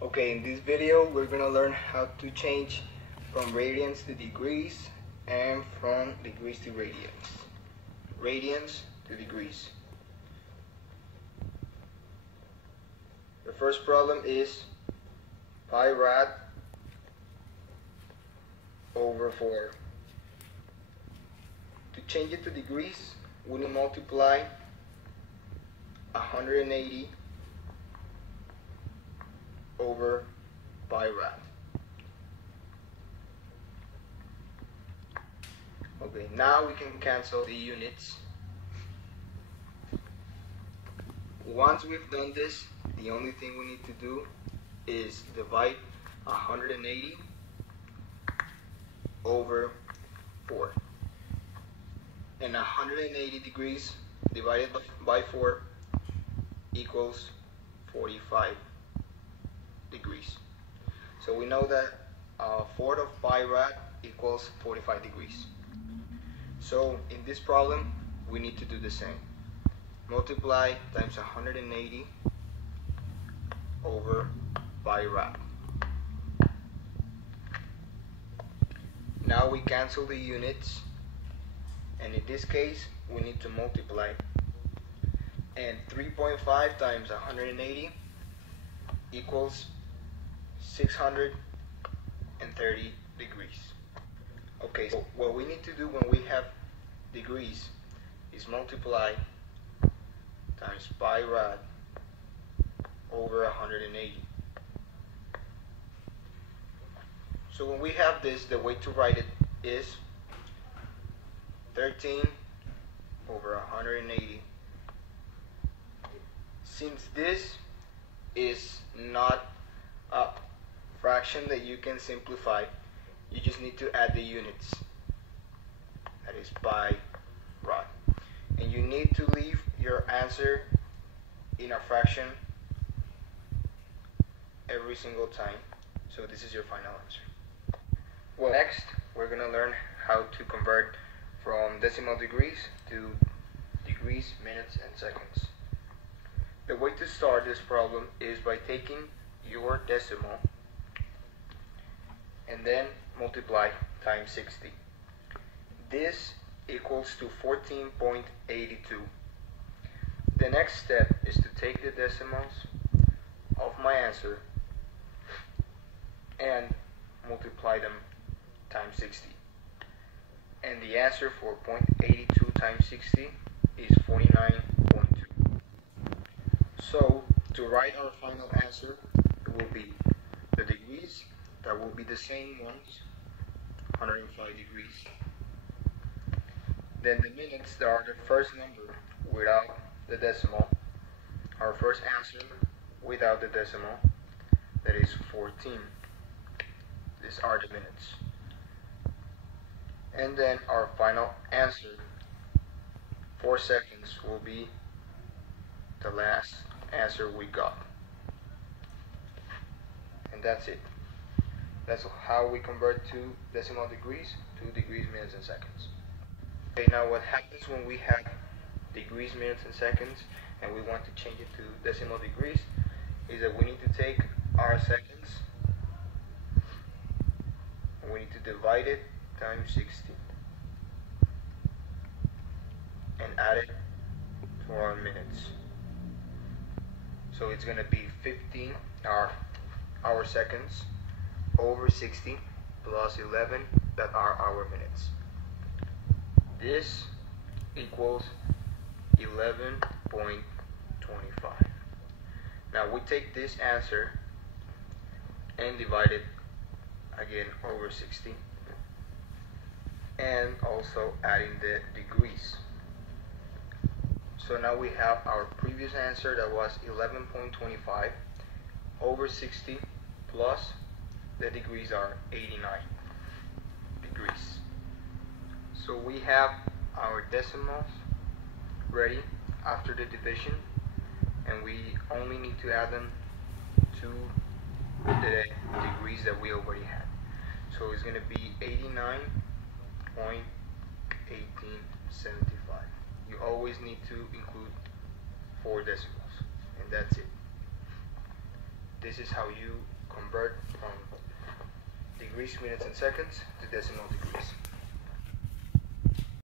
Okay, in this video we're gonna learn how to change from radians to degrees and from degrees to radians. Radians to degrees. The first problem is pi rad over 4. To change it to degrees, we need to multiply 180 over pi rad. Okay, now we can cancel the units. Once we've done this, the only thing we need to do is divide 180 over 4. And 180 degrees divided by 4 equals 45 degrees. So we know that 1/4 of pi rad equals 45 degrees. So in this problem, we need to do the same. Multiply times 180 over pi rad. Now we cancel the units, and in this case, we need to multiply. And 3.5 times 180 equals 630 degrees. Okay, so what we need to do when we have degrees is multiply times pi rad over 180. So when we have this, the way to write it is 13 over 180. Since this is not a fraction that you can simplify, you just need to add the units. That is pi rad. And you need to leave your answer in a fraction every single time. So this is your final answer. Well, next we're going to learn how to convert from decimal degrees to degrees, minutes, and seconds. The way to start this problem is by taking your decimal and then multiply times 60. This equals to 14.82. The next step is to take the decimals of my answer and multiply them times 60. And the answer for 0.82 times 60 is 49.2. So to write our final answer, it will be the degrees, that will be the same ones, 105 degrees. Then the minutes, that are the first number without the decimal, our first answer without the decimal, that is 14. These are the minutes. And then our final answer, 4 seconds, will be the last answer we got. And that's it. That's how we convert to decimal degrees to degrees, minutes, and seconds. Okay, now what happens when we have degrees, minutes, and seconds and we want to change it to decimal degrees is that we need to take our seconds and we need to divide it times 60 and add it to our minutes. So it's going to be 15 our seconds over 60 plus 11 that are our minutes. This equals 11.25. Now we take this answer and divide it again over 60 and also adding the degrees. So now we have our previous answer that was 11.25 over 60 plus the degrees are 89 degrees. So we have our decimals ready after the division, and we only need to add them to the degrees that we already had. So it's going to be 89.1875. You always need to include 4 decimals, and that's it. this is how you convert from degrees, minutes, and seconds to decimal degrees.